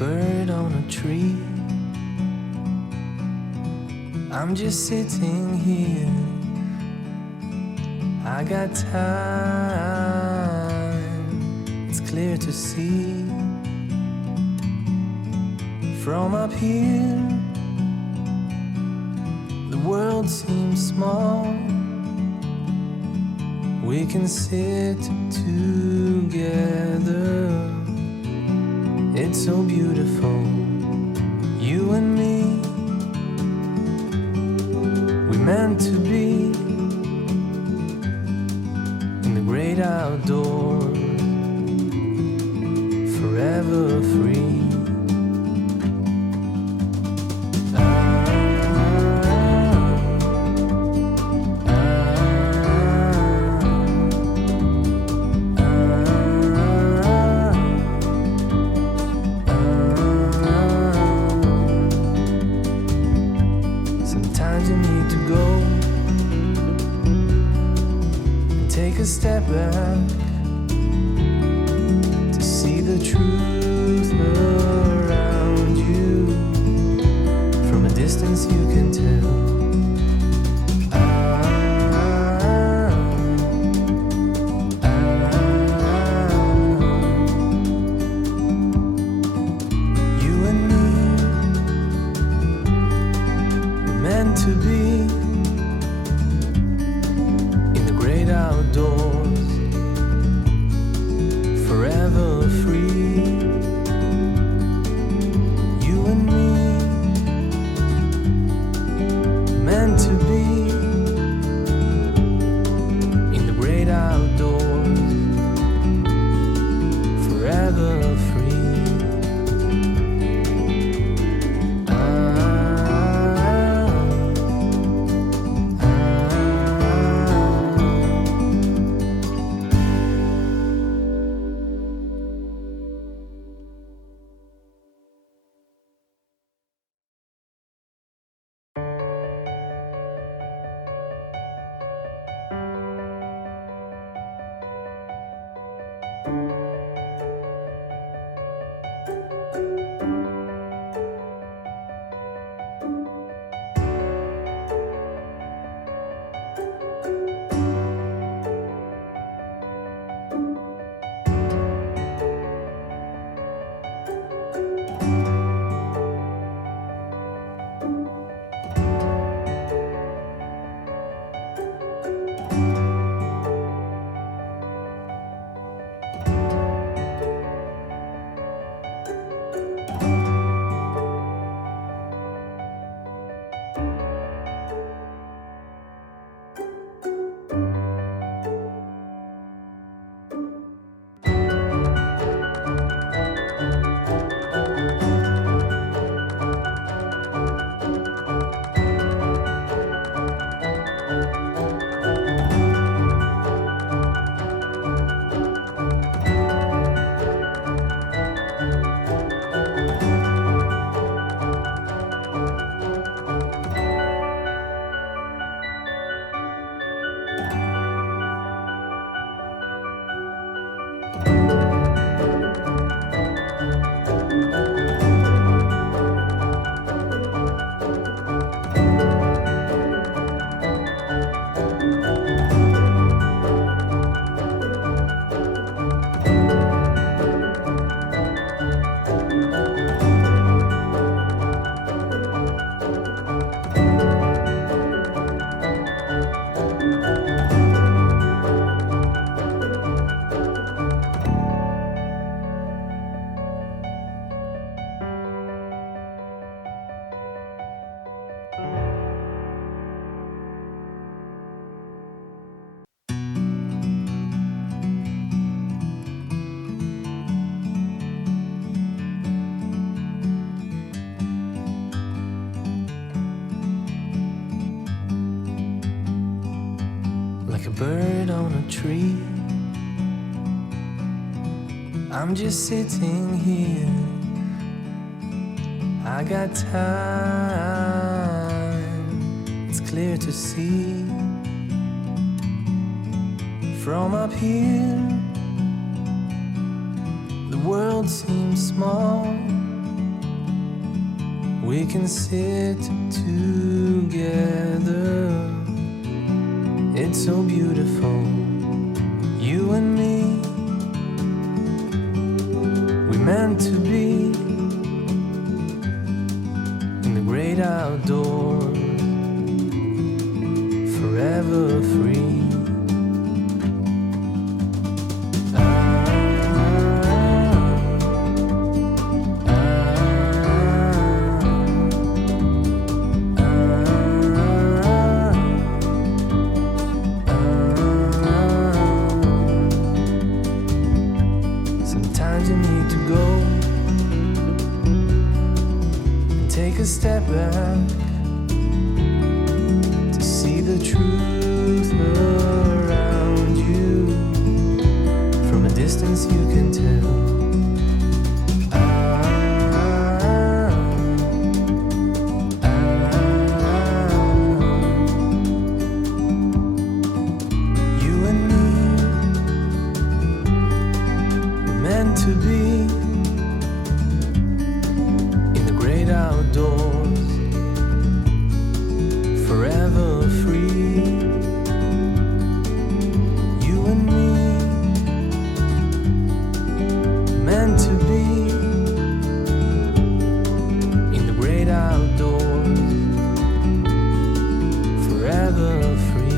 bird on a tree. I'm just sitting here. I got time, it's clear to see. From up here, the world seems small. We can sit together. It's so beautiful, you and me. We meant to be in the great outdoors, forever free. Sometimes you need to go and take a step back to see the truth around you. From a distance you can tell. You and me, we're meant to be in the great outdoors, forever free. You and me, meant to be in the great outdoors, forever free. Like a bird on a tree, I'm just sitting here. I got time, it's clear to see. From up here, the world seems small. We can sit together. It's so beautiful, you and me. We meant to be in the great outdoors, forever free. Sometimes you need to go and take a step back to see the truth around you. From a distance you can tell. You and me were meant to be in the great outdoors, forever free. You and me, meant to be in the great outdoors, forever free.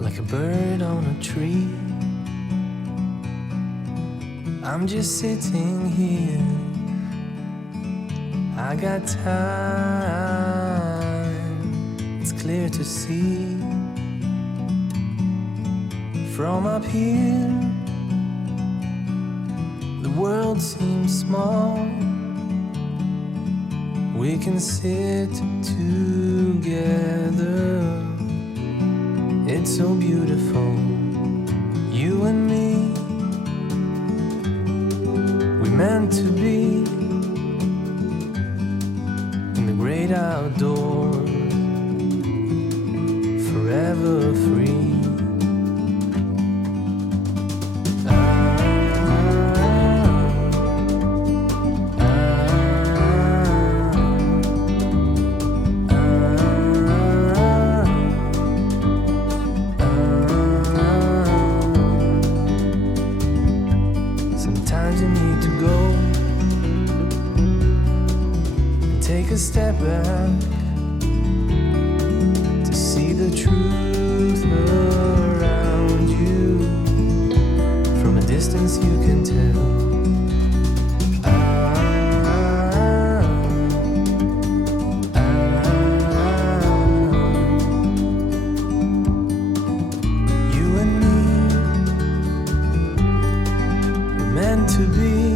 Like a bird on a tree, I'm just sitting here. I got time, it's clear to see. From up here, the world seems small. We can sit together. It's so beautiful, you and me. We meant to be in the great outdoors, forever free. Sometimes you need to go and take a step back to see the truth around you. From a distance you can tell. You and me were meant to be.